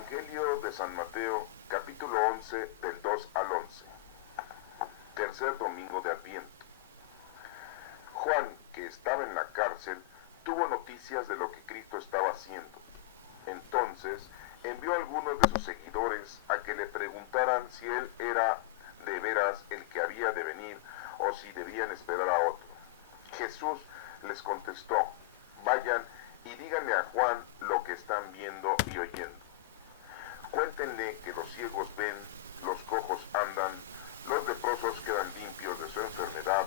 Evangelio de San Mateo, capítulo 11, del 2 al 11. Tercer domingo de Adviento. Juan, que estaba en la cárcel, tuvo noticias de lo que Cristo estaba haciendo. Entonces envió a algunos de sus seguidores a que le preguntaran si él era de veras el que había de venir o si debían esperar a otro. Jesús les contestó: vayan y díganle a Juan lo que están viendo y oyendo. Cuéntenle que los ciegos ven, los cojos andan, los leprosos quedan limpios de su enfermedad,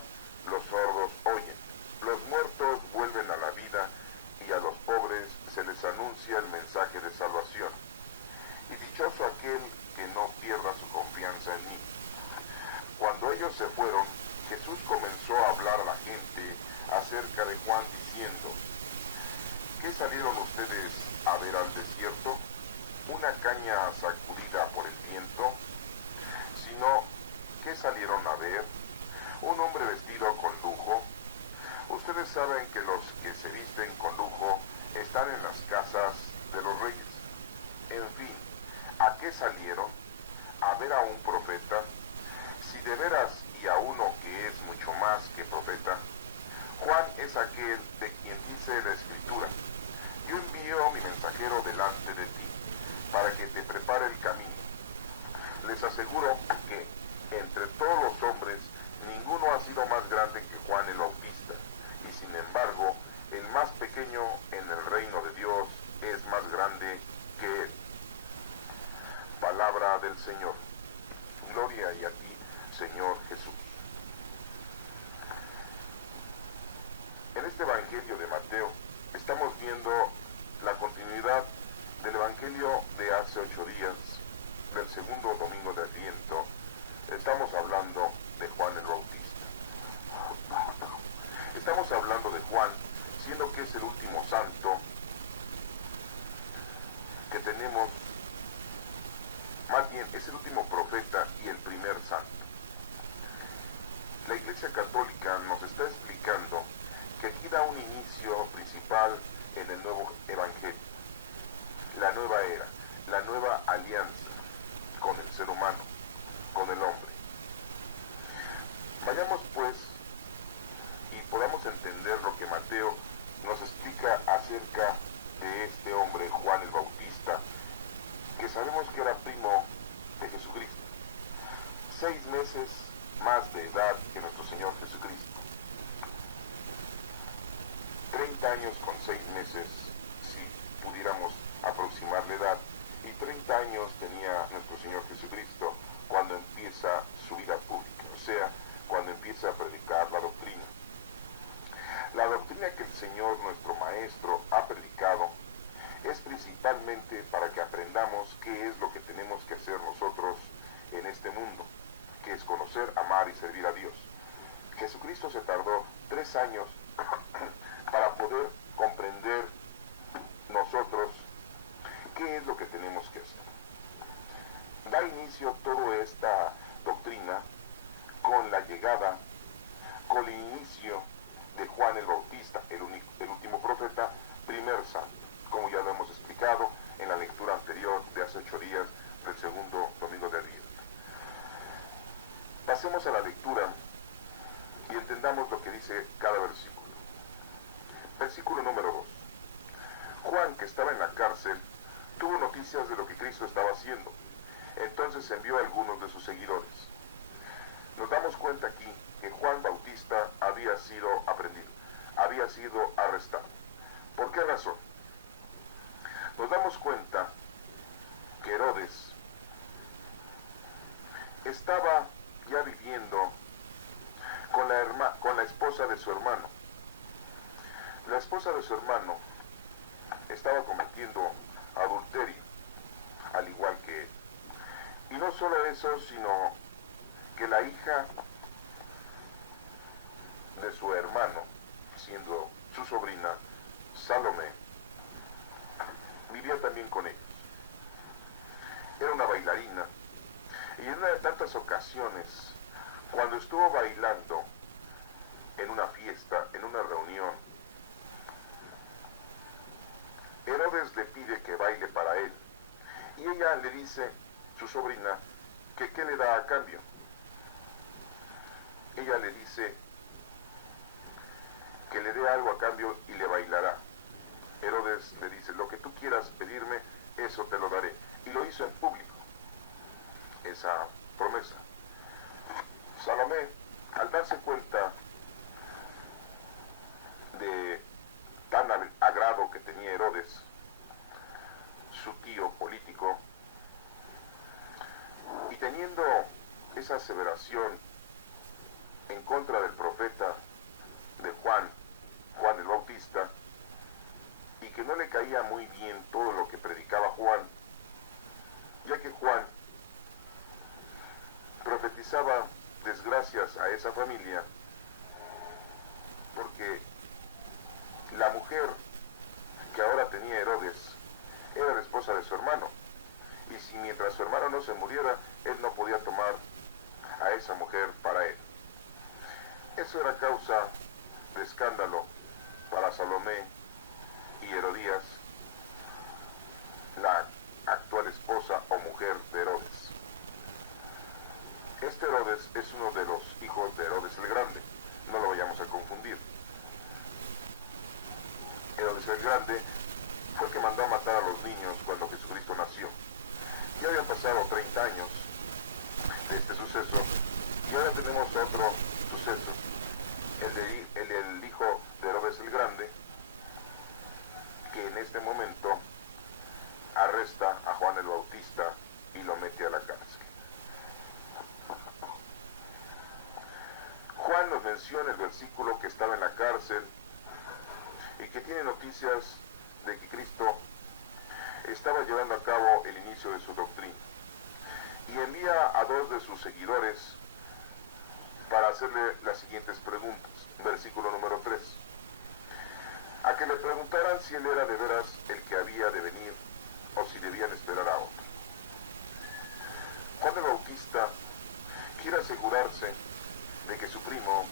los sordos oyen, los muertos vuelven a la vida y a los pobres se les anuncia el mensaje de salvación. Y dichoso aquel que no pierda su confianza en mí. Cuando ellos se fueron, Jesús comenzó a hablar a la gente acerca de Juan diciendo: ¿qué salieron ustedes a ver al desierto? ¿Una caña sacudida por el viento? Sino, ¿qué salieron a ver? ¿Un hombre vestido con lujo? Ustedes saben que los que se visten con lujo están en las casas de los reyes. En fin, ¿a qué salieron? ¿A ver a un profeta? Si de veras y a uno que es mucho más que profeta. Juan es aquel de quien dice la Escritura: yo envío mi mensajero delante de ti, para que te prepare el camino. Les aseguro que entre todos los hombres ninguno ha sido más grande que Juan el Bautista, y sin embargo el más pequeño en el reino de Dios es más grande que él. Palabra del Señor. Gloria y a ti, Señor Jesús. En este Evangelio de Mateo estamos viendo la continuidad del Evangelio de hace 8 días, del segundo domingo de Adviento. Estamos hablando de Juan el Bautista. Estamos hablando de Juan, siendo que es el último santo que tenemos, más bien es el último profeta y el primer santo. La Iglesia Católica nos está explicando que aquí da un inicio principal en el nuevo Evangelio, la nueva era, la nueva alianza con el ser humano, con el hombre. Vayamos pues y podamos entender lo que Mateo nos explica acerca de este hombre, Juan el Bautista, que sabemos que era primo de Jesucristo, 6 meses más de edad que nuestro Señor Jesucristo. 30 años con 6 meses, si pudiéramos aproximar la edad, y 30 años tenía nuestro Señor Jesucristo cuando empieza su vida pública, o sea, cuando empieza a predicar la doctrina. La doctrina que el Señor, nuestro Maestro, ha predicado es principalmente para que aprendamos qué es lo que tenemos que hacer nosotros en este mundo, que es conocer, amar y servir a Dios. Jesucristo se tardó 3 años para poder comprender nosotros qué es lo que tenemos que hacer. Da inicio toda esta doctrina con la llegada, con el inicio de Juan el Bautista, el último profeta, primer santo, como ya lo hemos explicado en la lectura anterior de hace 8 días del segundo domingo de Adviento. Pasemos a la lectura y entendamos lo que dice cada versículo. Versículo número 2. Juan, que estaba en la cárcel, tuvo noticias de lo que Cristo estaba haciendo. Entonces envió a algunos de sus seguidores. Nos damos cuenta aquí que Juan Bautista había sido aprendido, había sido arrestado. ¿Por qué razón? Nos damos cuenta que Herodes estaba ya viviendo con la esposa de su hermano. La esposa de su hermano estaba cometiendo adulterio, al igual que él. Y no solo eso, sino que la hija de su hermano, siendo su sobrina, Salomé, vivía también con ellos. Era una bailarina, y en una de tantas ocasiones, cuando estuvo bailando en una fiesta, en una reunión, Herodes le pide que baile para él, Y ella le dice, su sobrina, que qué le da a cambio. Ella le dice que le dé algo a cambio y le bailará. Herodes le dice, lo que tú quieras pedirme, eso te lo daré. Y lo hizo en público, esa promesa. Salomé, al darse cuenta de tan agrado que tenía Herodes, su tío político, y teniendo esa aseveración en contra del profeta de Juan el Bautista, y que no le caía muy bien todo lo que predicaba Juan, ya que Juan profetizaba desgracias a esa familia, porque la mujer que ahora tenía Herodes era la esposa de su hermano, y si mientras su hermano no se muriera, él no podía tomar a esa mujer para él. Eso era causa de escándalo para Salomé y Herodías, la actual esposa o mujer de Herodes. Este Herodes es uno de los hijos de Herodes el Grande, no lo vayamos a confundir. Herodes el Grande fue el que mandó a matar a los niños cuando Jesucristo nació. Ya habían pasado 30 años de este suceso y ahora tenemos otro suceso, el hijo de Herodes el Grande, que en este momento arresta a Juan el Bautista y lo mete a la cárcel. Juan nos menciona el versículo que estaba en la cárcel y que tiene noticias de que Cristo estaba llevando a cabo el inicio de su doctrina. Y envía a 2 de sus seguidores para hacerle las siguientes preguntas. Versículo número 3. A que le preguntaran si él era de veras el que había de venir o si debían esperar a otro. Juan el Bautista quiere asegurarse de que su primo,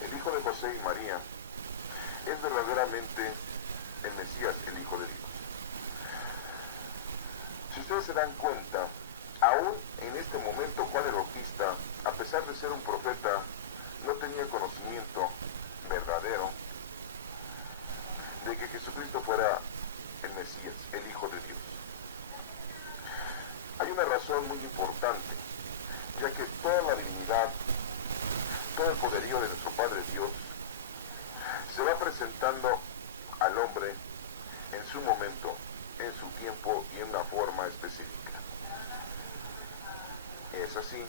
el hijo de José y María, es verdaderamente el Mesías, el Hijo de Dios. Si ustedes se dan cuenta, aún en este momento Juan el Bautista, a pesar de ser un profeta, no tenía conocimiento verdadero de que Jesucristo fuera el Mesías, el Hijo de Dios. Hay una razón muy importante, ya que toda la divinidad, todo el poderío de nuestro Padre Dios, se va presentando al hombre en su momento, en su tiempo y en una forma específica. Es así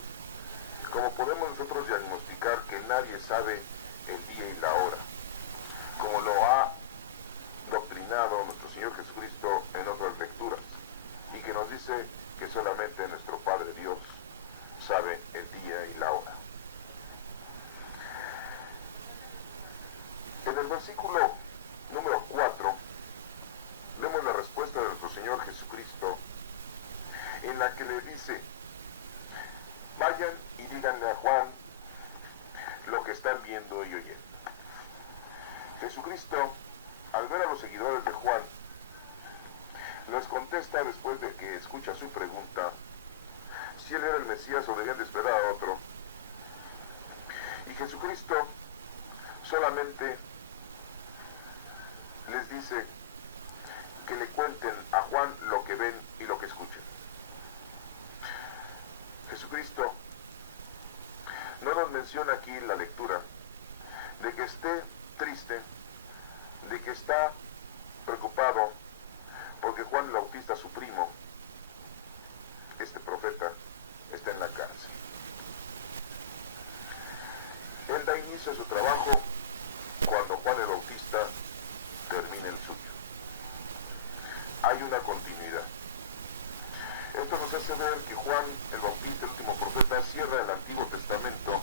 como podemos nosotros diagnosticar que nadie sabe el día y la hora, como lo ha doctrinado nuestro Señor Jesucristo en otras lecturas, y que nos dice que solamente nuestro Padre Dios sabe el día y la hora. En el versículo número 4 vemos la respuesta de nuestro Señor Jesucristo, en la que le dice: vayan y díganle a Juan lo que están viendo y oyendo. Jesucristo, al ver a los seguidores de Juan, les contesta después de que escucha su pregunta si él era el Mesías o debían de esperar a otro. Y Jesucristo solamente les dice que le cuenten a Juan lo que ven y lo que escuchan. Jesucristo no nos menciona aquí en la lectura de que esté triste, de que está preocupado porque Juan el Bautista, su primo, este profeta, está en la cárcel. Él da inicio a su trabajo cuando Juan el Bautista termina el suyo. Hay una continuidad. Esto nos hace ver que Juan el Bautista, el último profeta, cierra el Antiguo Testamento,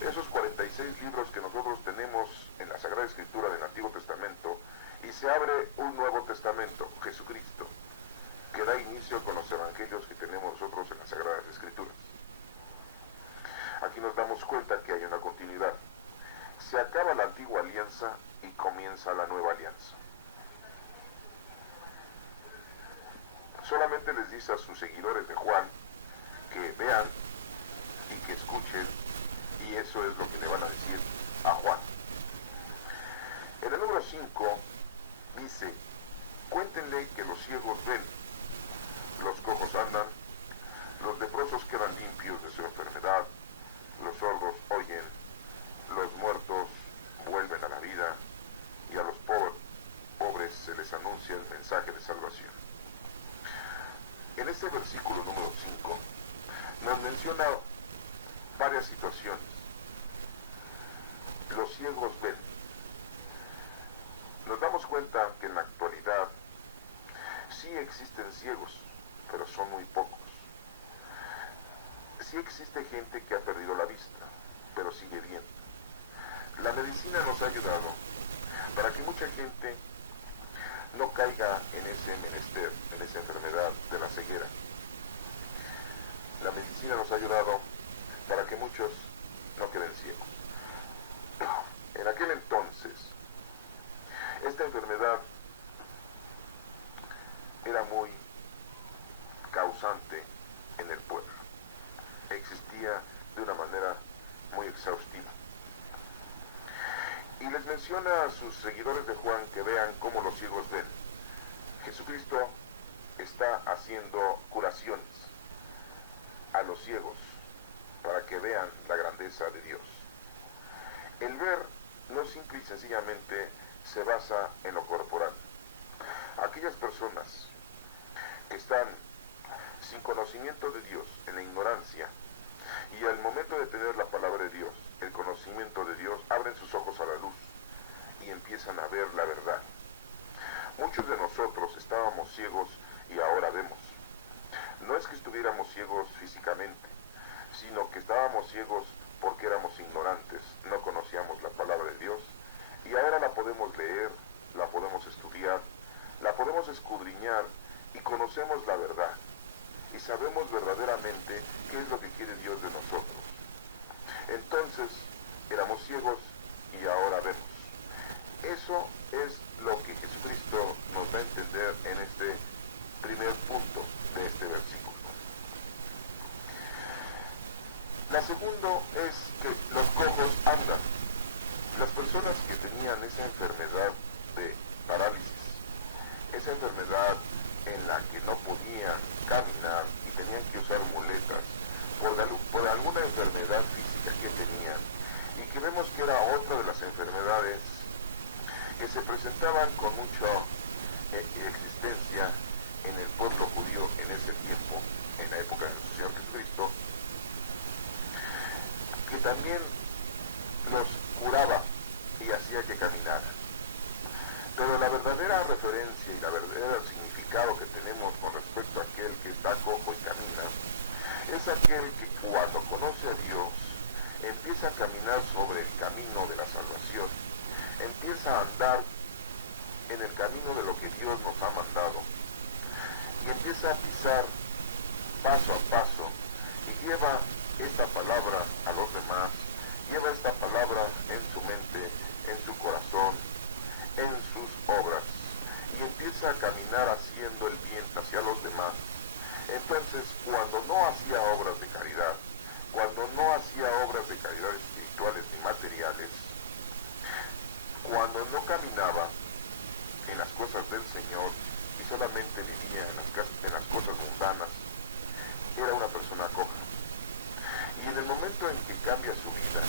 esos 46 libros que nosotros tenemos en la Sagrada Escritura del Antiguo Testamento, y se abre un Nuevo Testamento, Jesucristo, que da inicio con los evangelios que tenemos nosotros en las Sagradas Escrituras. Aquí nos damos cuenta que hay una continuidad. Se acaba la antigua alianza y comienza la nueva alianza. solamente les dice a sus seguidores de Juan que vean y que escuchen, y eso es lo que le van a decir a Juan. En el número 5 dice: cuéntenle que los ciegos ven, los cojos andan, los leprosos quedan limpios de su enfermedad, los sordos oyen, los muertos vuelven a la vida, y a los pobres se les anuncia el mensaje de salvación. En este versículo número 5 nos menciona varias situaciones. Los ciegos ven. Nos damos cuenta que en la actualidad sí existen ciegos, pero son muy pocos. Sí existe gente que ha perdido la vista, pero sigue viendo. La medicina nos ha ayudado para que mucha gente no caiga en ese menester, en esa enfermedad de la ceguera. La medicina nos ha ayudado para que muchos no queden ciegos. En aquel entonces, esta enfermedad era muy causante en el pueblo. Existía de una manera muy exhaustiva. Y les menciona a sus seguidores de Juan que vean cómo los ciegos ven. Jesucristo está haciendo curaciones a los ciegos para que vean la grandeza de Dios. El ver no simple y sencillamente se basa en lo corporal. Aquellas personas que están sin conocimiento de Dios, en la ignorancia, y al momento de tener la palabra de Dios, el conocimiento de Dios, abren sus ojos a la luz y empiezan a ver la verdad. Muchos de nosotros estábamos ciegos y ahora vemos. No es que estuviéramos ciegos físicamente, sino que estábamos ciegos porque éramos ignorantes, no conocíamos la palabra de Dios, y ahora la podemos leer, la podemos estudiar, la podemos escudriñar y conocemos la verdad. Y sabemos verdaderamente qué es lo que quiere Dios de nosotros. Entonces, éramos ciegos y ahora vemos. Eso es lo que Jesucristo nos da a entender en este primer punto de este versículo. La segunda es que los cojos andan. Las personas que tenían esa enfermedad de parálisis, esa enfermedad en la que no podían caminar y tenían que usar muletas por alguna enfermedad física que tenían, y que vemos que era otra de las enfermedades que se presentaban con mucha existencia en el pueblo judío en ese tiempo, en la época de nuestro Señor Jesucristo, que también los curaba y hacía que caminaran. Pero la verdadera referencia y la verdadera significado que tenemos con respecto a aquel que está cojo y camina, es aquel que cuando conoce a Dios, empieza a caminar sobre el camino de la salvación, empieza a andar en el camino de lo que Dios nos ha mandado, y empieza a pisar paso a paso, y lleva esta palabra a los demás, lleva esta palabra en su mente, en su corazón, en sus obras, y empieza a caminar haciendo el bien hacia los demás. Entonces, cuando no hacía obras de caridad, cuando no hacía obras de caridad espirituales ni materiales, cuando no caminaba en las cosas del Señor y solamente vivía en las cosas mundanas, era una persona coja. Y en el momento en que cambia su vida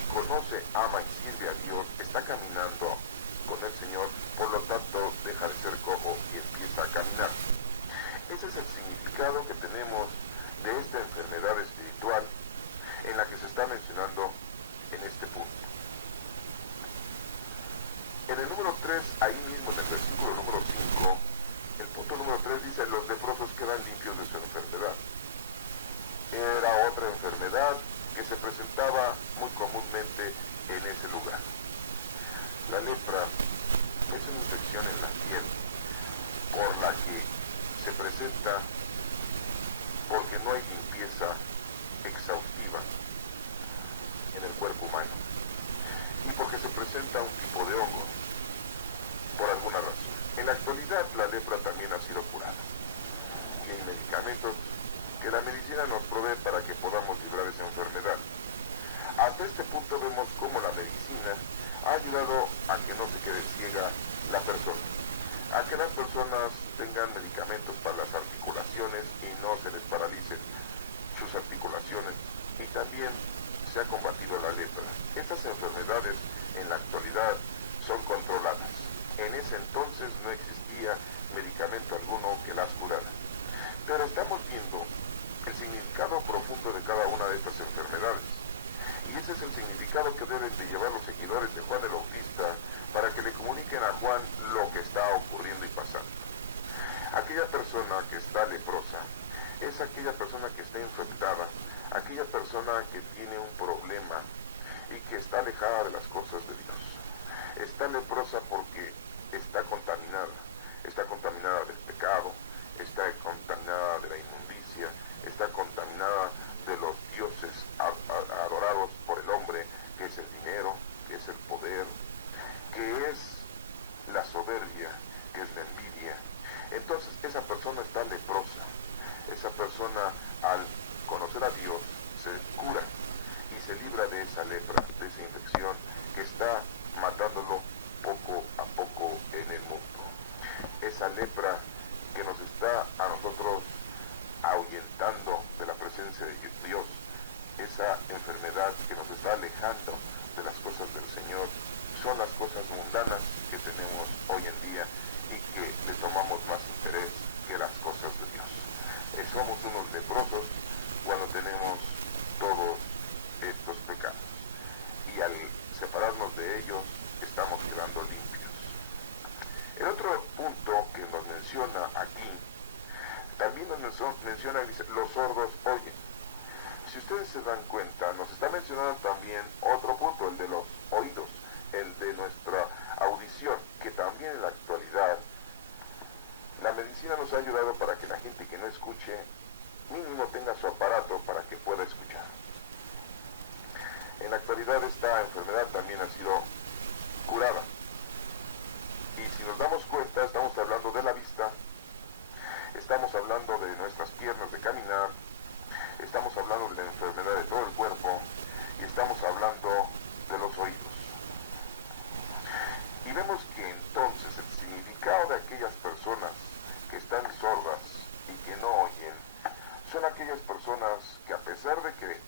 y conoce, ama y sirve a Dios, está caminando con el Señor, por lo tanto deja de ser cojo y empieza a caminar. Ese es el significado que tenemos de esta enfermedad espiritual en la que se está mencionando en este punto. En el número 3, ahí mismo en el versículo número 5, el punto número 3 dice: los leprosos quedan limpios de su enfermedad. Era otra enfermedad que se presentaba muy comúnmente en ese lugar. La lepra es una infección en la piel por la que se presenta porque no hay limpieza exhaustiva en el cuerpo humano, y porque se presenta un tipo de hongo por alguna ese entonces no existía medicamento alguno que las curara. Pero estamos viendo el significado profundo de cada una de estas enfermedades. Y ese es el significado que deben de llevar los seguidores de Juan el Bautista para que le comuniquen a Juan lo que está ocurriendo y pasando. Aquella persona que está leprosa es aquella persona que está infectada, aquella persona que tiene un problema y que está alejada de las cosas de Dios. Está leprosa porque está contaminada del pecado, está contaminada de la inmundicia, está contaminada de los dioses adorados por el hombre, que es el dinero, que es el poder, que es la soberbia, que es la envidia. Entonces esa persona está leprosa. Esa persona, al conocer a Dios, se cura y se libra de esa lepra, de esa infección que está matándolo poco a poco en el mundo. Esa lepra que nos está a nosotros ahuyentando de la presencia de Dios, esa enfermedad que nos está alejando de las cosas del Señor, son las cosas mundanas que tenemos hoy en día y que le tomamos más interés que las cosas de Dios. Somos unos leprosos cuando tenemos todos estos pecados, y al separarnos de ellos estamos quedando limpios. El otro punto que nos menciona aquí, también nos menciona, dice, los sordos oyen. Si ustedes se dan cuenta, nos está mencionando también otro punto, el de los oídos, el de nuestra audición, que también en la actualidad la medicina nos ha ayudado para que la gente que no escuche, mínimo tenga su aparato para que pueda escuchar. En la actualidad esta enfermedad también ha sido curada. Y si nos damos cuenta, estamos hablando de la vista, estamos hablando de nuestras piernas de caminar, estamos hablando de la enfermedad de todo el cuerpo y estamos hablando de los oídos. Y vemos que entonces el significado de aquellas personas que están sordas y que no oyen son aquellas personas que, a pesar de que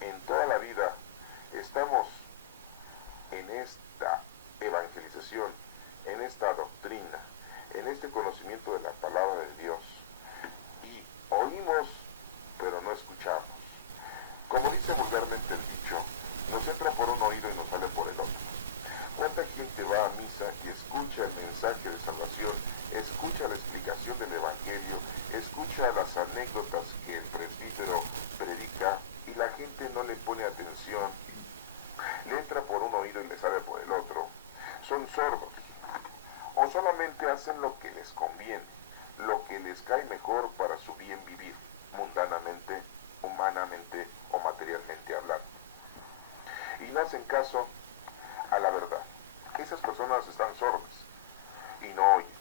en toda la vida estamos en esta evangelización, en esta doctrina, en este conocimiento de la palabra de Dios, y oímos pero no escuchamos. Como dice vulgarmente el dicho, nos entra por un oído y nos sale por el otro. ¿Cuánta gente va a misa y escucha el mensaje de salvación, escucha la explicación del Evangelio, escucha las anécdotas que el presbítero predica y la gente no le pone atención? Le entra por un oído y le sale por el otro. Son sordos. O solamente hacen lo que les conviene, lo que les cae mejor para su bien vivir, mundanamente, humanamente o materialmente hablando. Y no hacen caso a la verdad. Esas personas están sordas y no oyen.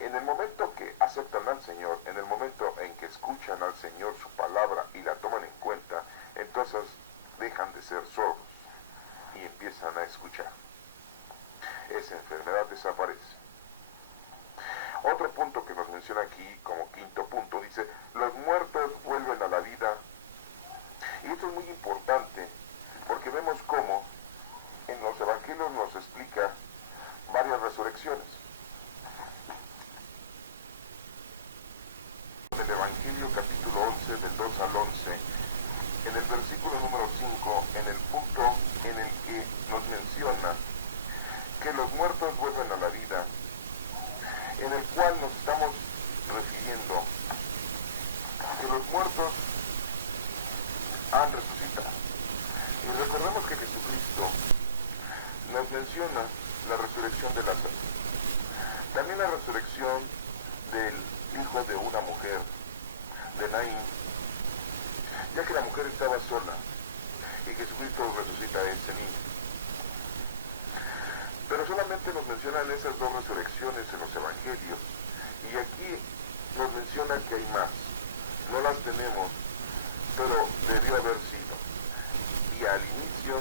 En el momento que aceptan al Señor, en el momento en que escuchan al Señor su palabra y la toman en cuenta, entonces dejan de ser sordos y empiezan a escuchar. Esa enfermedad desaparece. Otro punto que nos menciona aquí como quinto punto, dice, los muertos vuelven a la vida. Y esto es muy importante porque vemos cómo en los evangelios nos explica varias resurrecciones. En el Evangelio capítulo 11, del 2 al 11, en el versículo número 5, en el punto en el que nos menciona que los muertos vuelven a la vida, en el cual nos estamos refiriendo que los muertos han resucitado. Y recordemos que Jesucristo nos menciona la resurrección de Lázaro, también la resurrección del hijo de una mujer, de Naín, ya que la mujer estaba sola y Jesucristo resucita a ese niño. Pero solamente nos mencionan esas dos resurrecciones en los evangelios, y aquí nos menciona que hay más. No las tenemos, pero debió haber sido. Y al inicio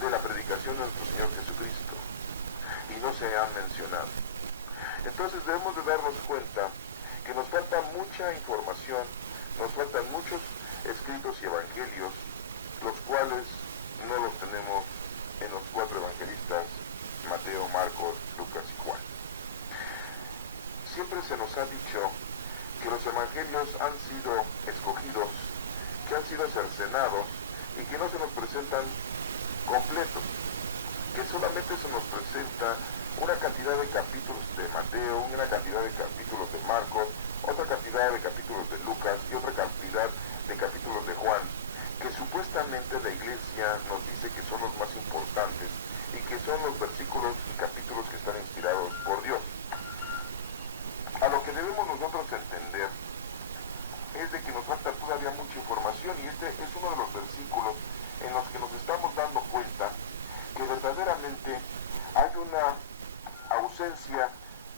de la predicación de nuestro Señor Jesucristo, y no se han mencionado. Entonces debemos de darnos cuenta que nos falta mucha información, nos faltan muchos escritos y evangelios, los cuales no los tenemos en los 4 evangelistas Mateo, Marcos, Lucas y Juan. Siempre se nos ha dicho que los evangelios han sido escogidos, que han sido cercenados y que no se nos presentan completos, que solamente se nos presenta una cantidad de capítulos de Mateo, una cantidad de capítulos de Marcos, otra cantidad de capítulos de Lucas y otra cantidad de capítulos de Juan, que supuestamente la iglesia nos dice que son los más importantes y que son los versículos y capítulos que están inspirados por Dios. A lo que debemos nosotros entender es de que nos falta todavía mucha información, y este es uno de los versículos en los que nos estamos dando cuenta que verdaderamente hay una ausencia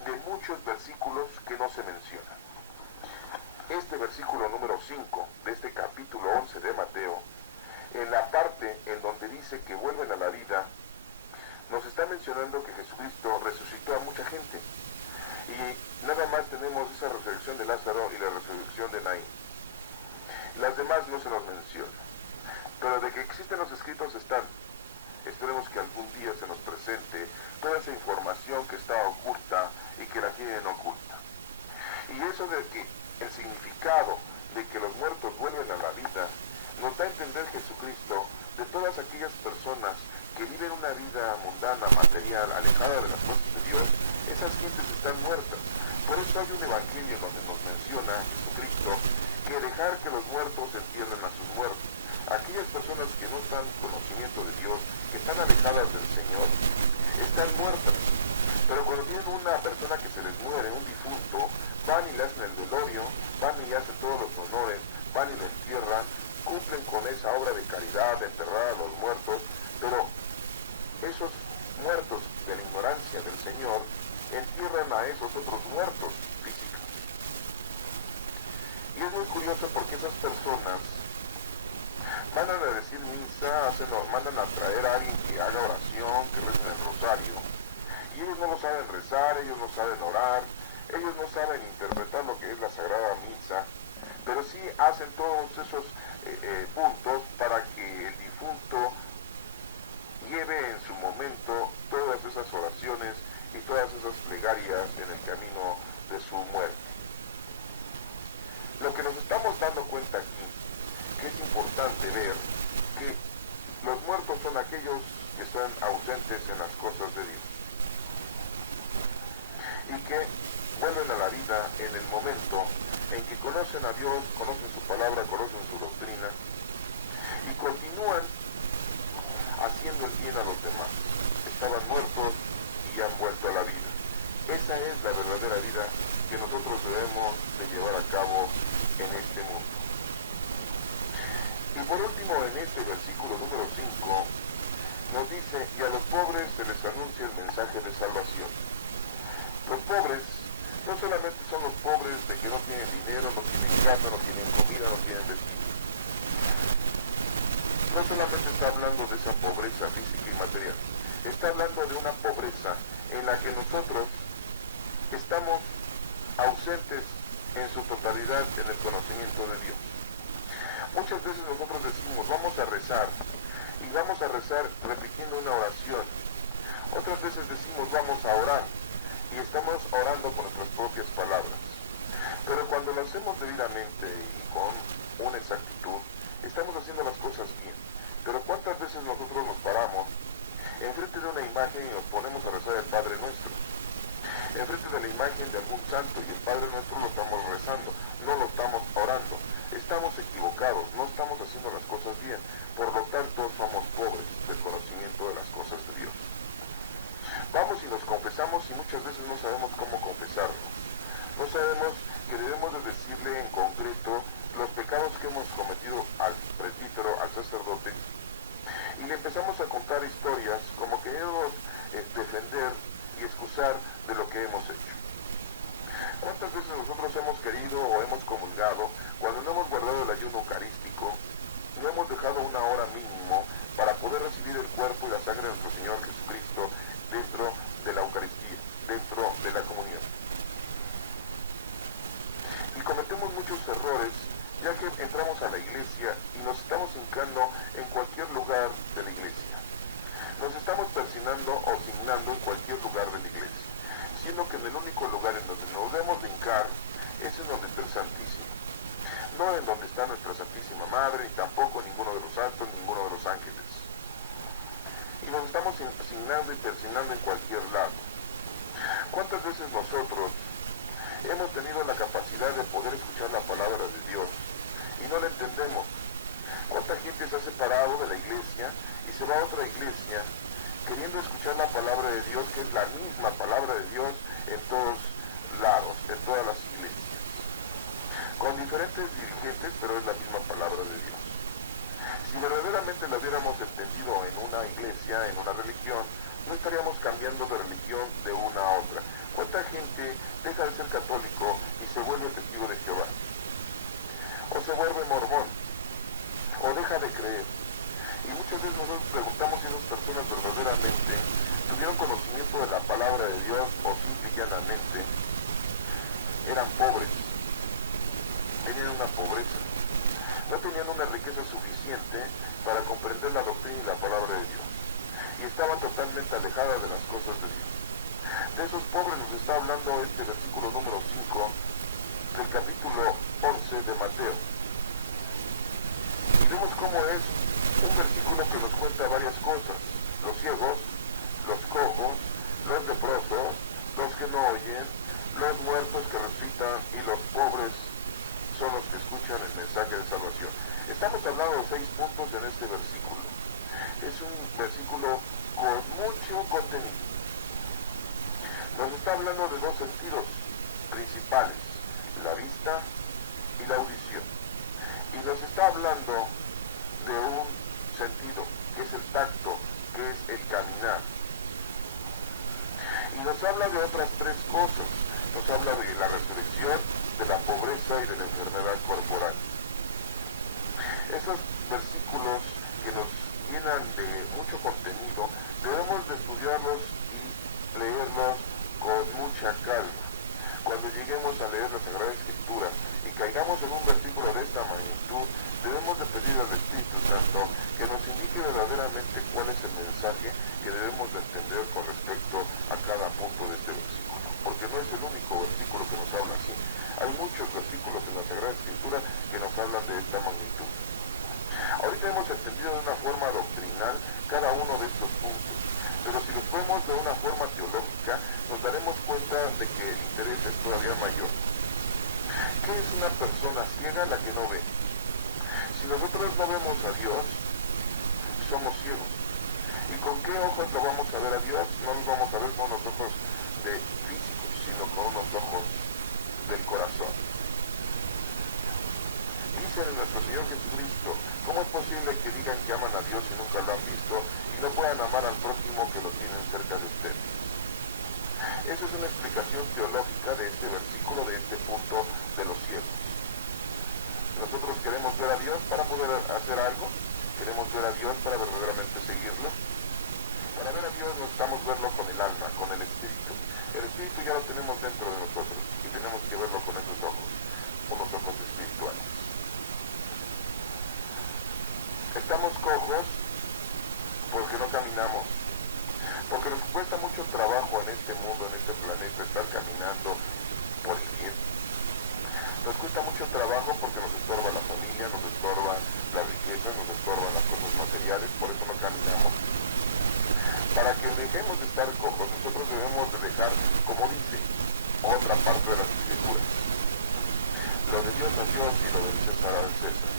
de muchos versículos que no se mencionan. Este versículo número 5 de este capítulo 11 de Mateo, en la parte en donde dice que vuelven a la vida, nos está mencionando que Jesucristo resucitó a mucha gente. Y nada más tenemos esa resurrección de Lázaro y la resurrección de Naín. Las demás no se nos mencionan. Pero de que existen los escritos están. Esperemos que algún día se nos presente toda esa información que está oculta y que la tienen oculta. Y eso de que el significado de que los muertos vuelven a la vida nos da a entender Jesucristo de todas aquellas personas que viven una vida mundana, material, alejada de las cosas de Dios. Esas gentes están muertas. Por eso hay un evangelio donde nos menciona Jesucristo que dejar que los muertos entierren a sus muertos. Aquellas personas que no están en conocimiento de Dios, que están alejadas del Señor, están muertas. Pero cuando tienen una persona que se les muere, un difunto, van y le hacen el velorio, van y hacen todos los honores, van y lo entierran, cumplen con esa obra de caridad, de enterrar a los muertos, pero esos muertos de la ignorancia del Señor entierran a esos otros muertos físicos. Y es muy curioso porque esas personas mandan a decir misa, mandan a traer a alguien que haga oración, que recen el rosario, y ellos no lo saben rezar, ellos no saben orar, ellos no saben interpretar lo que es la Sagrada Misa, pero sí hacen todos esos puntos para que el difunto lleve en su momento todas esas oraciones y todas esas plegarias en el camino de su muerte. Lo que nos estamos dando cuenta aquí, que es importante ver que los muertos son aquellos que están ausentes en las cosas de Dios y que vuelven a la vida en el momento en que conocen a Dios, conocen su palabra, conocen su doctrina y continúan haciendo el bien a los demás. Estaban muertos y han vuelto a la vida. Esa es la verdadera vida que nosotros debemos de llevar a cabo en este mundo. Y por último, en este versículo número 5, nos dice, y a los pobres se les anuncia el mensaje de salvación. Los pobres no solamente son los pobres de que no tienen dinero, no tienen casa, no tienen comida, no tienen vestido. No solamente está hablando de esa pobreza física y material, está hablando de una pobreza en la que nosotros estamos ausentes en su totalidad en el conocimiento de Dios. Muchas veces nosotros decimos, vamos a rezar, y vamos a rezar repitiendo una oración. Otras veces decimos, vamos a orar, y estamos orando con nuestras propias palabras. Pero cuando lo hacemos debidamente y con una exactitud, estamos haciendo las cosas bien. Pero ¿cuántas veces nosotros nos paramos enfrente de una imagen y nos ponemos a rezar el Padre Nuestro? Enfrente de la imagen de algún santo y el Padre Nuestro lo estamos rezando, no lo estamos orando. Estamos equivocados, no estamos haciendo las cosas bien. Por lo tanto, somos pobres del conocimiento de las cosas de Dios. Vamos y nos confesamos y muchas veces no sabemos cómo confesarnos. No sabemos que debemos de decirle en concreto los pecados que hemos cometido al presbítero, al sacerdote, y le empezamos a contar historias como queremos defender y excusar de lo que hemos hecho. ¿Cuántas veces nosotros hemos querido o hemos comulgado cuando no hemos guardado el ayuno eucarístico, no hemos dejado una hora mínimo para poder recibir el cuerpo y la sangre de nuestro Señor Jesucristo dentro de la Eucaristía, dentro de la comunión? Y cometemos muchos errores, ya que entramos a la iglesia y nos estamos hincando en cualquier lugar de la iglesia. Nos estamos persignando o signando veces nosotros hemos tenido la capacidad de poder escuchar la palabra de Dios y no la entendemos? ¿Cuánta gente se ha separado de la iglesia y se va a otra iglesia queriendo escuchar la palabra de Dios, que es la misma palabra de Dios en todos lados, en todas las iglesias, con diferentes dirigentes, pero es la misma palabra de Dios? Si verdaderamente lo hubiéramos entendido en una iglesia, en una religión, no estaríamos cambiando de religión de una a otra. ¿Cuánta gente deja de ser católico y se vuelve testigo de Jehová? O se vuelve mormón, o deja de creer. Y muchas veces nosotros preguntamos si esas personas verdaderamente tuvieron conocimiento de la palabra de Dios o simple y llanamente eran pobres, tenían una pobreza, no tenían una riqueza suficiente para comprender la doctrina y la palabra de Dios, y estaban totalmente alejadas de las cosas de Dios. De esos pobres nos está hablando este versículo número 5 del capítulo 11 de Mateo. Y vemos cómo es un versículo que nos cuenta varias cosas: los ciegos, los cojos, los leprosos, los que no oyen, los muertos que resucitan y los pobres son los que escuchan el mensaje de salvación. Estamos hablando de 6 puntos en este versículo. Es un versículo con mucho contenido. Nos está hablando de 2 sentidos principales: la vista y la audición. Y nos está hablando de un sentido, que es el tacto, que es el caminar. Y nos habla de otras 3 cosas. Nos habla de la resurrección, de la pobreza y de la enfermedad corporal. Esos versículos que nos llenan de mucho contenido, debemos de estudiarlos y leerlos con mucha calma. Cuando lleguemos a leer la Sagrada Escritura y caigamos en un versículo de esta magnitud, debemos de pedir al Espíritu Santo que nos indique verdaderamente cuál es el mensaje que debemos de entender con respecto a cada punto de este versículo, porque no es el único versículo que nos habla así. Hay muchos versículos en la Sagrada Escritura que nos hablan de esta magnitud. Ahorita hemos entendido de una forma doctrinal cada uno de estos puntos, pero si los vemos de una forma teológica, nos daremos cuenta de que el interés es todavía mayor. ¿Qué es una persona ciega? La que no ve. Si nosotros no vemos a Dios, somos ciegos. ¿Y con qué ojos lo vamos a ver a Dios? No los vamos a ver con unos ojos físicos, sino con unos ojos del corazón. Dicen en nuestro Señor Jesucristo: ¿cómo es posible que digan que aman a Dios y nunca lo han visto, y no puedan amar al prójimo que lo tienen cerca de ustedes? Esa es una explicación teológica de este versículo, de este punto de los ciegos. Nosotros queremos ver a Dios para poder hacer algo, queremos ver a Dios para verdaderamente seguirlo. Para ver a Dios necesitamos verlo con el alma, con el espíritu. El espíritu ya lo tenemos dentro de nosotros y tenemos que verlo con esos ojos, unos ojos espirituales. Estamos cojos porque no caminamos, porque nos cuesta mucho trabajo en este mundo, en este planeta, estar caminando por el bien. Nos cuesta mucho trabajo porque nos estorba la familia, nos estorba la riqueza, nos estorban las cosas materiales, por eso no caminamos. Para que dejemos de estar cojos, nosotros debemos de dejar, como dice otra parte de las Escrituras: lo de Dios a Dios y lo del César al César.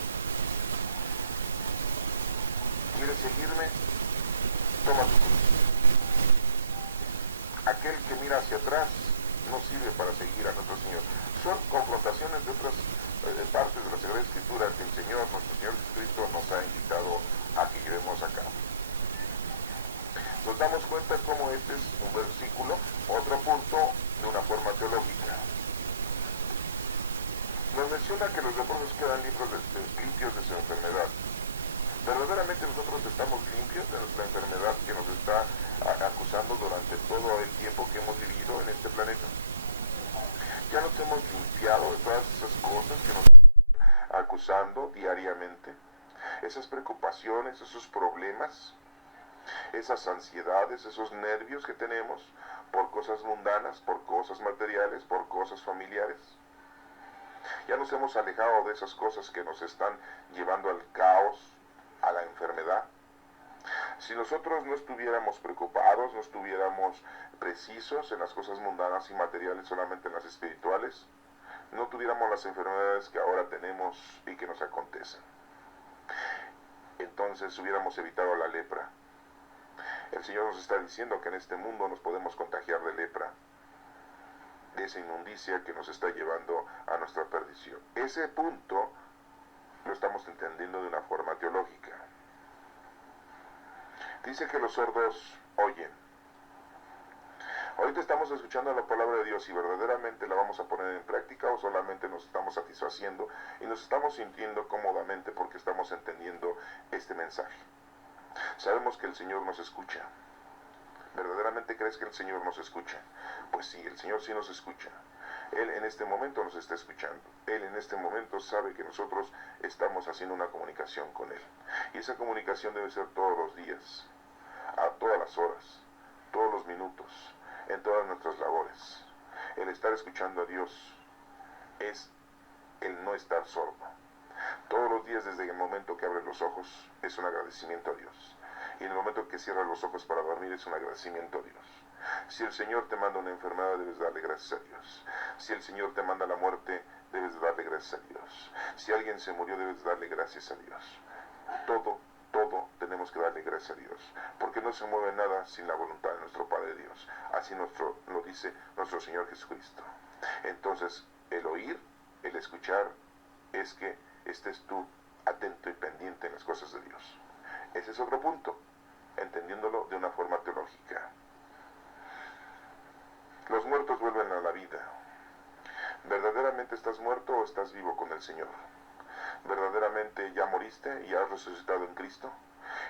¿Quieres seguirme? Toma tu cruz. Aquel que mira hacia atrás no sirve para seguir a nuestro Señor. Son confrontaciones de otras partes de la Sagrada Escritura que el Señor, nuestro Señor Jesucristo, nos ha invitado a que llevemos a cabo. Nos damos cuenta cómo este es un versículo, otro punto, de una forma teológica. Nos menciona que los leprosos quedan limpios de su enfermedad. Verdaderamente nosotros estamos limpios de nuestra enfermedad que nos está acusando durante todo el tiempo que hemos vivido en este planeta. Ya nos hemos limpiado de todas esas cosas que nos están acusando diariamente, esas preocupaciones, esos problemas, esas ansiedades, esos nervios que tenemos por cosas mundanas, por cosas materiales, por cosas familiares. Ya nos hemos alejado de esas cosas que nos están llevando al caos, a la enfermedad. Si nosotros no estuviéramos preocupados, no estuviéramos precisos en las cosas mundanas y materiales, solamente en las espirituales, no tuviéramos las enfermedades que ahora tenemos y que nos acontecen. Entonces hubiéramos evitado la lepra. El Señor nos está diciendo que en este mundo nos podemos contagiar de lepra, de esa inmundicia que nos está llevando a nuestra perdición. Ese punto lo estamos entendiendo de una forma teológica. Dice que los sordos oyen. Ahorita estamos escuchando la palabra de Dios y verdaderamente la vamos a poner en práctica, o solamente nos estamos satisfaciendo y nos estamos sintiendo cómodamente porque estamos entendiendo este mensaje. Sabemos que el Señor nos escucha. ¿Verdaderamente crees que el Señor nos escucha? Pues sí, el Señor sí nos escucha. Él en este momento nos está escuchando. Él en este momento sabe que nosotros estamos haciendo una comunicación con Él. Y esa comunicación debe ser todos los días, a todas las horas, todos los minutos, en todas nuestras labores. El estar escuchando a Dios es el no estar sordo. Todos los días, desde el momento que abres los ojos, es un agradecimiento a Dios. Y en el momento que cierras los ojos para dormir, es un agradecimiento a Dios. Si el Señor te manda una enfermedad, debes darle gracias a Dios. Si el Señor te manda la muerte, debes darle gracias a Dios. Si alguien se murió, debes darle gracias a Dios. Todo tenemos que darle gracias a Dios. Porque no se mueve nada sin la voluntad de nuestro Padre Dios. Así lo dice nuestro Señor Jesucristo. Entonces, el oír, el escuchar, es que estés tú atento y pendiente en las cosas de Dios. Ese es otro punto, entendiéndolo de una forma teológica. Los muertos vuelven a la vida. ¿Verdaderamente estás muerto o estás vivo con el Señor? ¿Verdaderamente ya moriste y has resucitado en Cristo?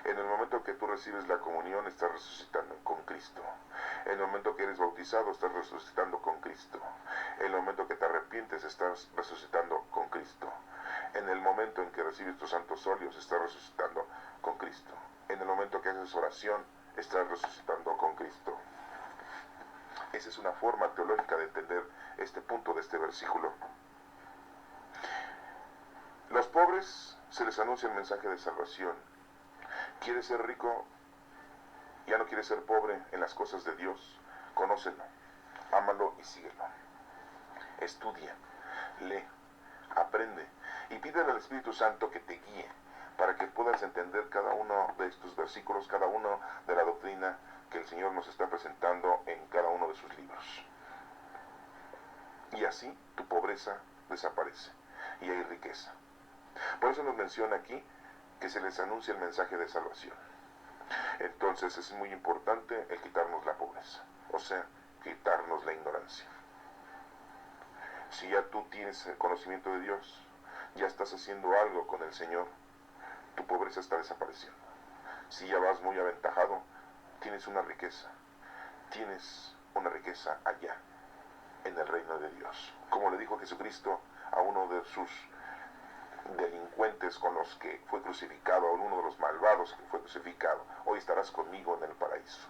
En el momento que tú recibes la comunión, estás resucitando con Cristo. En el momento que eres bautizado, estás resucitando con Cristo. En el momento que te arrepientes, estás resucitando con Cristo. En el momento en que recibes tus santos óleos, estás resucitando con Cristo. En el momento que haces oración, estás resucitando con Cristo. Esa es una forma teológica de entender este punto de este versículo. Los pobres se les anuncia el mensaje de salvación. ¿Quieres ser rico? ¿Ya no quieres ser pobre en las cosas de Dios? Conócelo, ámalo y síguelo. Estudia, lee, aprende y pídele al Espíritu Santo que te guíe para que puedas entender cada uno de estos versículos, cada uno de la doctrina que el Señor nos está presentando en cada uno de sus libros. Y así tu pobreza desaparece y hay riqueza. Por eso nos menciona aquí que se les anuncia el mensaje de salvación. Entonces es muy importante el quitarnos la pobreza, o sea, quitarnos la ignorancia. Si ya tú tienes el conocimiento de Dios, ya estás haciendo algo con el Señor, tu pobreza está desapareciendo. Si ya vas muy aventajado, tienes una riqueza allá, en el reino de Dios. Como le dijo Jesucristo a uno de sus delincuentes con los que fue crucificado, a uno de los malvados que fue crucificado: hoy estarás conmigo en el paraíso.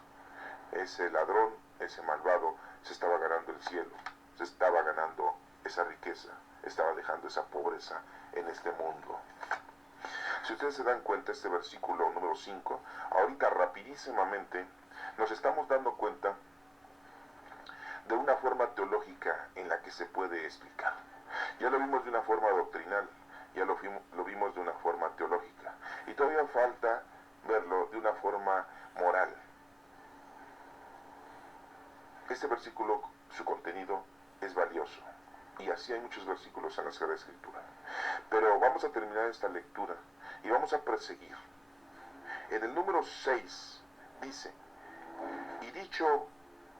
Ese ladrón, ese malvado, se estaba ganando el cielo, se estaba ganando esa riqueza, estaba dejando esa pobreza en este mundo. Si ustedes se dan cuenta, este versículo número 5, ahorita rapidísimamente nos estamos dando cuenta de una forma teológica en la que se puede explicar. Ya lo vimos de una forma doctrinal, ya lo vimos de una forma teológica, y todavía falta verlo de una forma moral. Este versículo, su contenido es valioso, y así hay muchos versículos en la Sagrada Escritura. Pero vamos a terminar esta lectura y vamos a perseguir. En el número 6 dice: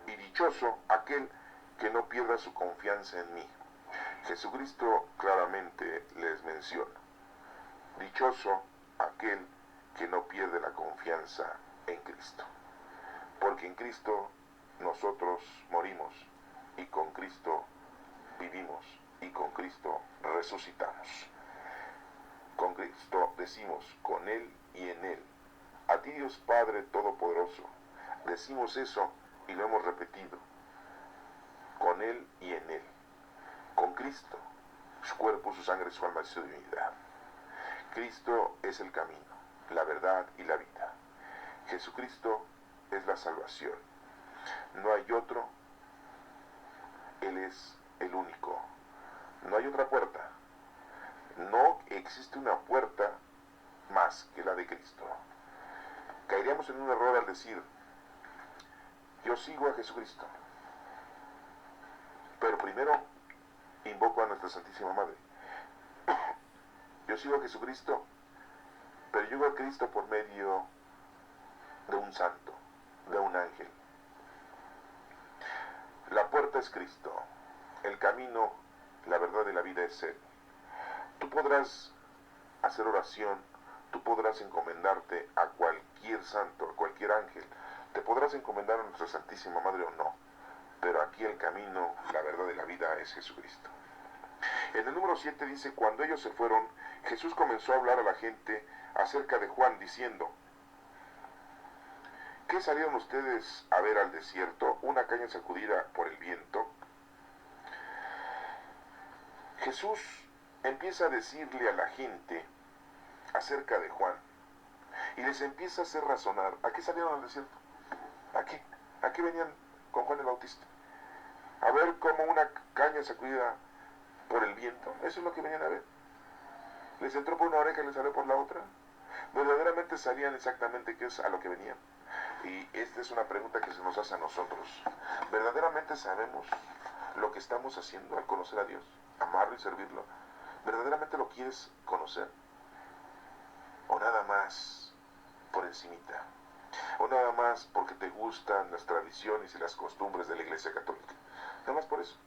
y dichoso aquel que no pierda su confianza en mí. Jesucristo claramente les menciona: dichoso aquel que no pierde la confianza en Cristo. Porque en Cristo nosotros morimos, y con Cristo vivimos, y con Cristo resucitamos. Con Cristo decimos: con Él y en Él. A ti, Dios Padre Todopoderoso. Decimos eso y lo hemos repetido: con Él y en Él. Con Cristo, su cuerpo, su sangre, su alma y su divinidad. Cristo es el camino, la verdad y la vida. Jesucristo es la salvación. No hay otro, Él es el único. No hay otra puerta. No existe una puerta más que la de Cristo. Caeríamos en un error al decir, yo sigo a Jesucristo, pero primero invoco a nuestra Santísima Madre. Yo sigo a Jesucristo, pero llego a Cristo por medio de un santo, de un ángel. La puerta es Cristo, el camino, la verdad y la vida es Él. Tú podrás hacer oración, tú podrás encomendarte a cualquier santo, a cualquier ángel, te podrás encomendar a nuestra Santísima Madre o no, pero aquí el camino, la verdad y la vida es Jesucristo. En el número 7 dice, cuando ellos se fueron, Jesús comenzó a hablar a la gente acerca de Juan, diciendo, ¿qué salieron ustedes a ver al desierto? ¿Una caña sacudida por el viento? Jesús empieza a decirle a la gente acerca de Juan y les empieza a hacer razonar. ¿A qué salieron al desierto? ¿A qué? ¿A qué venían con Juan el Bautista? A ver cómo una caña sacudida por el viento. Eso es lo que venían a ver. Les entró por una oreja y les salió por la otra. Verdaderamente sabían exactamente qué es a lo que venían. Y esta es una pregunta que se nos hace a nosotros. ¿Verdaderamente sabemos lo que estamos haciendo al conocer a Dios? Amarlo y servirlo. ¿Verdaderamente lo quieres conocer? ¿O nada más por encimita? ¿O nada más porque te gustan las tradiciones y las costumbres de la Iglesia Católica? Nada más por eso.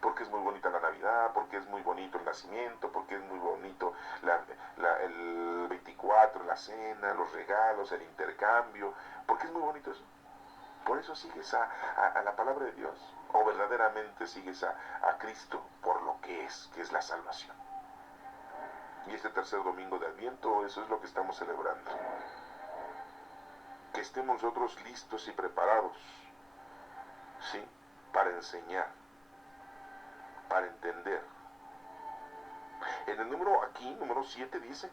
Porque es muy bonita la Navidad, porque es muy bonito el nacimiento, porque es muy bonito el 24, la cena, los regalos, el intercambio, porque es muy bonito eso. Por eso sigues a la palabra de Dios, o verdaderamente sigues a Cristo por lo que es la salvación. Y este tercer domingo de Adviento, eso es lo que estamos celebrando. Que estemos nosotros listos y preparados, ¿sí?, para enseñar, para entender. En el número 7 dice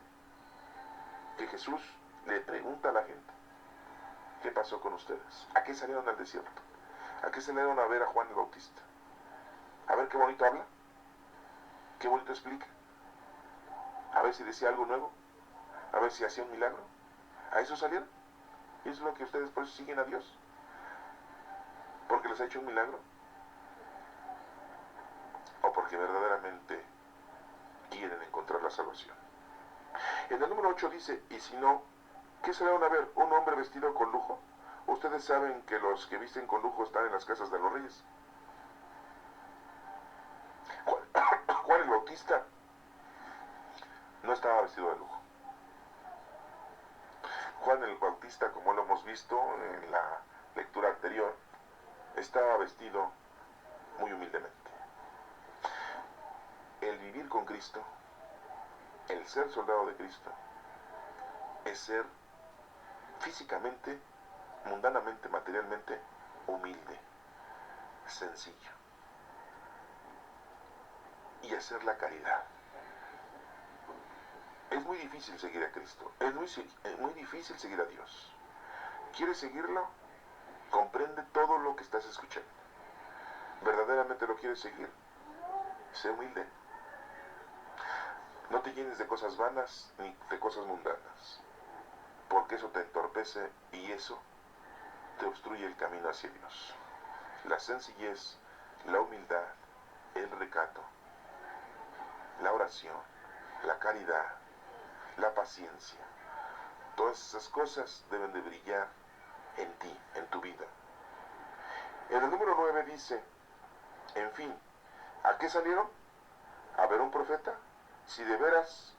que Jesús le pregunta a la gente, ¿qué pasó con ustedes? ¿A qué salieron al desierto? ¿A qué salieron a ver a Juan el Bautista? A ver qué bonito habla, qué bonito explica, a ver si decía algo nuevo, a ver si hacía un milagro. ¿A eso salieron? Y eso es lo que ustedes por eso siguen a Dios, porque les ha hecho un milagro, o porque verdaderamente quieren encontrar la salvación. En el número 8 dice, y si no, ¿qué salieron a ver? ¿Un hombre vestido con lujo? Ustedes saben que los que visten con lujo están en las casas de los reyes. Juan el Bautista no estaba vestido de lujo. Juan el Bautista, como lo hemos visto en la lectura anterior, estaba vestido muy humildemente. El vivir con Cristo, el ser soldado de Cristo, es ser físicamente, mundanamente, materialmente, humilde, sencillo. Y hacer la caridad. Es muy difícil seguir a Cristo, es muy difícil seguir a Dios. ¿Quieres seguirlo? Comprende todo lo que estás escuchando. ¿Verdaderamente lo quieres seguir? Sé humilde. No te llenes de cosas vanas ni de cosas mundanas, porque eso te entorpece y eso te obstruye el camino hacia Dios. La sencillez, la humildad, el recato, la oración, la caridad, la paciencia, todas esas cosas deben de brillar en ti, en tu vida. En el número 9 dice, en fin, ¿a qué salieron? ¿A ver un profeta? Si de veras,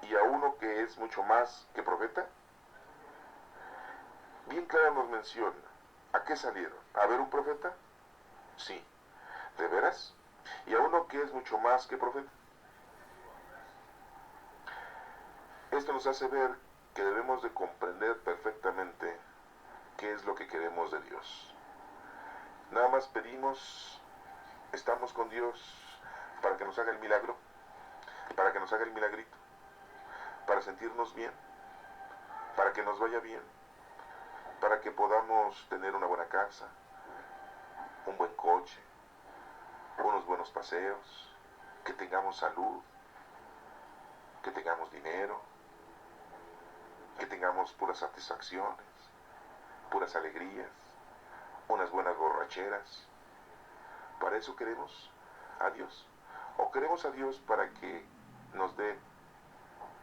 y a uno que es mucho más que profeta. Bien claro nos menciona, ¿a qué salieron? ¿A ver un profeta? Sí. ¿De veras? ¿Y a uno que es mucho más que profeta? Esto nos hace ver que debemos de comprender perfectamente qué es lo que queremos de Dios. Nada más pedimos, estamos con Dios para que nos haga el milagro, para que nos haga el milagrito, para sentirnos bien, para que nos vaya bien, para que podamos tener una buena casa, un buen coche, unos buenos paseos, que tengamos salud, que tengamos dinero, que tengamos puras satisfacciones, puras alegrías, unas buenas borracheras. Para eso queremos a Dios. O queremos a Dios para que nos dé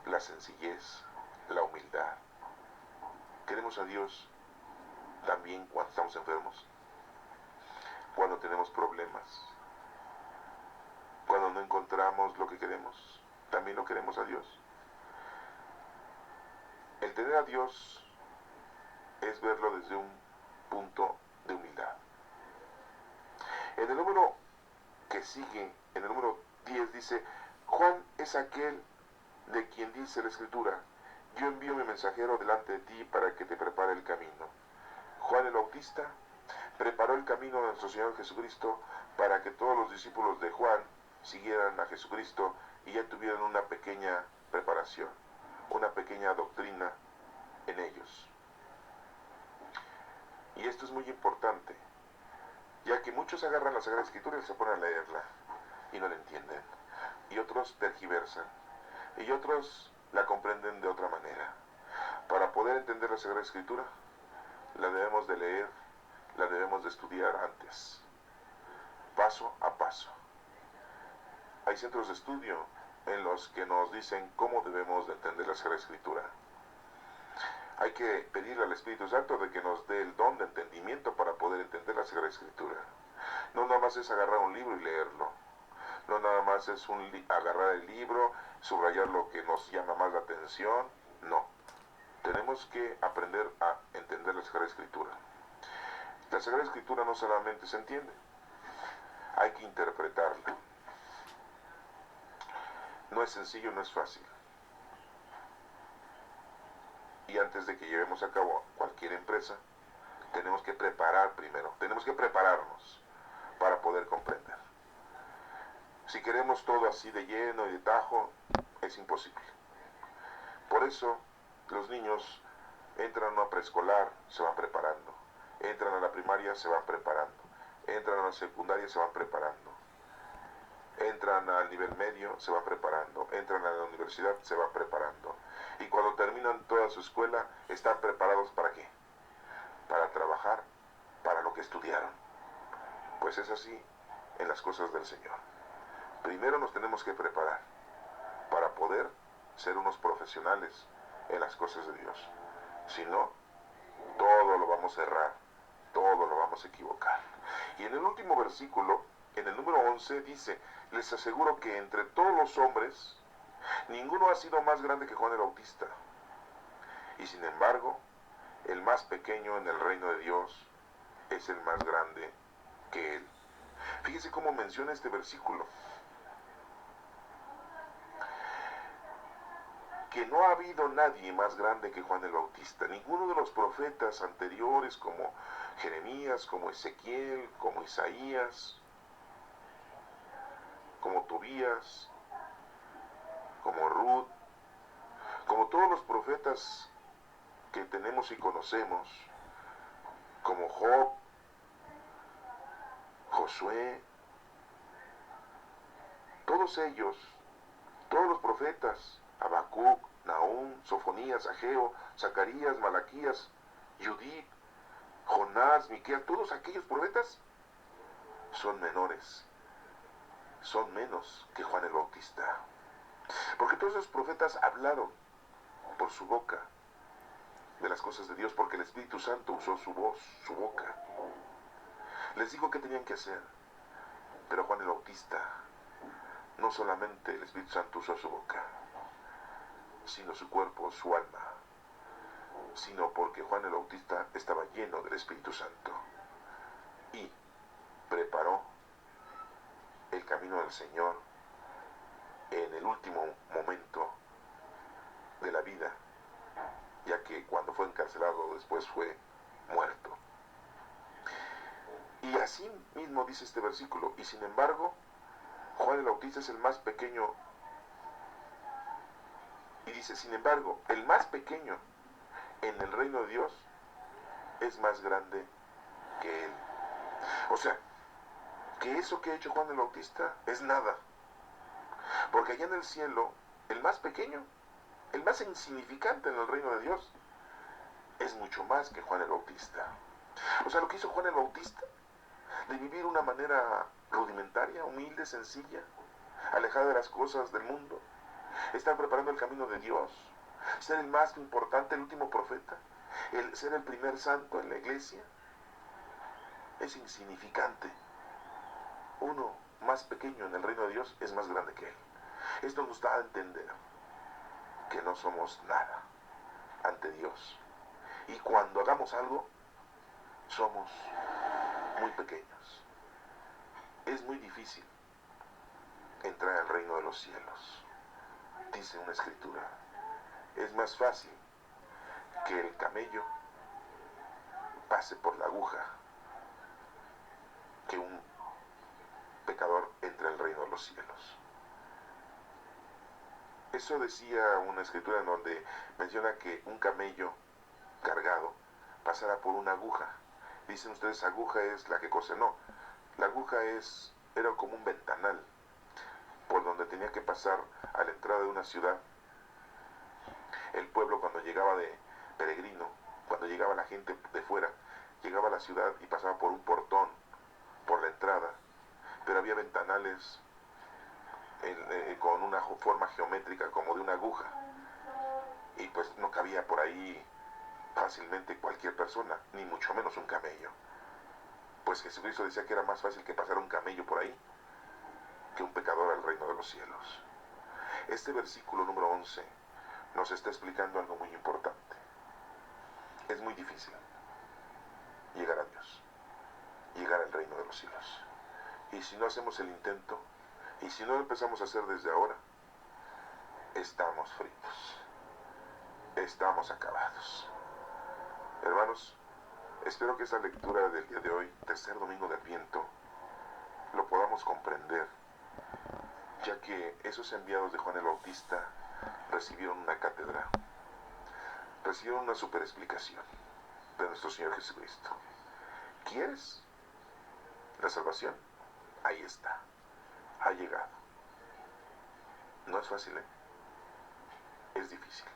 la sencillez, la humildad. Queremos a Dios también cuando estamos enfermos, cuando tenemos problemas, cuando no encontramos lo que queremos, también lo queremos a Dios. El tener a Dios es verlo desde un punto de humildad. En el número que sigue, en el número 10 dice, Juan es aquel de quien dice la Escritura, yo envío mi mensajero delante de ti para que te prepare el camino. Juan el Bautista preparó el camino de nuestro Señor Jesucristo para que todos los discípulos de Juan siguieran a Jesucristo y ya tuvieran una pequeña preparación, una pequeña doctrina en ellos. Y esto es muy importante, ya que muchos agarran la Sagrada Escritura y se ponen a leerla y no la entienden, y otros tergiversan, y otros la comprenden de otra manera. Para poder entender la Sagrada Escritura, la debemos de leer, la debemos de estudiar antes, paso a paso. Hay centros de estudio en los que nos dicen cómo debemos de entender la Sagrada Escritura. Hay que pedirle al Espíritu Santo de que nos dé el don de entendimiento para poder entender la Sagrada Escritura. No nada más es agarrar un libro y leerlo. No nada más es agarrar el libro, subrayar lo que nos llama más la atención. No. Tenemos que aprender a entender la Sagrada Escritura. La Sagrada Escritura no solamente se entiende, hay que interpretarla. No es sencillo, no es fácil. Y antes de que llevemos a cabo cualquier empresa, tenemos que preparar primero, tenemos que prepararnos para poder comprender. Si queremos todo así de lleno y de tajo, es imposible. Por eso, los niños entran a una preescolar, se van preparando. Entran a la primaria, se van preparando. Entran a la secundaria, se van preparando. Entran al nivel medio, se van preparando. Entran a la universidad, se van preparando. Y cuando terminan toda su escuela, están preparados ¿para qué? Para trabajar, para lo que estudiaron. Pues es así en las cosas del Señor. Primero nos tenemos que preparar para poder ser unos profesionales en las cosas de Dios. Si no, todo lo vamos a errar, todo lo vamos a equivocar. Y en el último versículo, en el número 11, dice, les aseguro que entre todos los hombres, ninguno ha sido más grande que Juan el Bautista. Y sin embargo, el más pequeño en el reino de Dios es el más grande que él. Fíjese cómo menciona este versículo. Que no ha habido nadie más grande que Juan el Bautista. Ninguno de los profetas anteriores como Jeremías, como Ezequiel, como Isaías, como Tobías, como Ruth, como todos los profetas que tenemos y conocemos, como Job, Josué, todos ellos, todos los profetas, Habacuc, Nahum, Sofonías, Ageo, Zacarías, Malaquías, Judith, Jonás, Miqueas, todos aquellos profetas son menores, son menos que Juan el Bautista. Porque todos esos profetas hablaron por su boca de las cosas de Dios, porque el Espíritu Santo usó su voz, su boca. Les digo qué tenían que hacer, pero Juan el Bautista, no solamente el Espíritu Santo usó su boca, sino su cuerpo, su alma, sino porque Juan el Bautista estaba lleno del Espíritu Santo y preparó el camino del Señor en el último momento de la vida, ya que cuando fue encarcelado después fue muerto. Y así mismo dice este versículo, y sin embargo, Juan el Bautista es el más pequeño. Y dice, sin embargo, el más pequeño en el reino de Dios es más grande que él. O sea, que eso que ha hecho Juan el Bautista es nada. Porque allá en el cielo, el más pequeño, el más insignificante en el reino de Dios, es mucho más que Juan el Bautista. O sea, lo que hizo Juan el Bautista, de vivir una manera rudimentaria, humilde, sencilla, alejada de las cosas del mundo, estar preparando el camino de Dios, ser el más importante, el último profeta, el ser el primer santo en la iglesia, es insignificante. Uno más pequeño en el reino de Dios es más grande que él. Esto nos da a entender que no somos nada ante Dios. Y cuando hagamos algo, somos muy pequeños. Es muy difícil entrar al reino de los cielos. Dice una escritura, es más fácil que el camello pase por la aguja que un pecador entre al reino de los cielos. Eso decía una escritura en donde menciona que un camello cargado pasara por una aguja. Dicen ustedes, aguja es la que cose. No, la aguja era como un ventanal por donde tenía que pasar a la entrada de una ciudad. El pueblo, cuando llegaba de peregrino, cuando llegaba la gente de fuera, llegaba a la ciudad y pasaba por un portón, por la entrada, pero había ventanales con una forma geométrica como de una aguja, y pues no cabía por ahí fácilmente cualquier persona, ni mucho menos un camello. Pues Jesucristo decía que era más fácil que pasara un camello por ahí que un pecador al reino de los cielos. Este versículo número 11 nos está explicando algo muy importante. Es muy difícil llegar a Dios, llegar al reino de los cielos. Y si no hacemos el intento, y si no lo empezamos a hacer desde ahora, estamos fritos, estamos acabados. Hermanos, espero que esta lectura del día de hoy, tercer domingo de Adviento, lo podamos comprender, ya que esos enviados de Juan el Bautista recibieron una cátedra, recibieron una super explicación de nuestro Señor Jesucristo. ¿Quieres la salvación? Ahí está, ha llegado. No es fácil, ¿eh? Es difícil.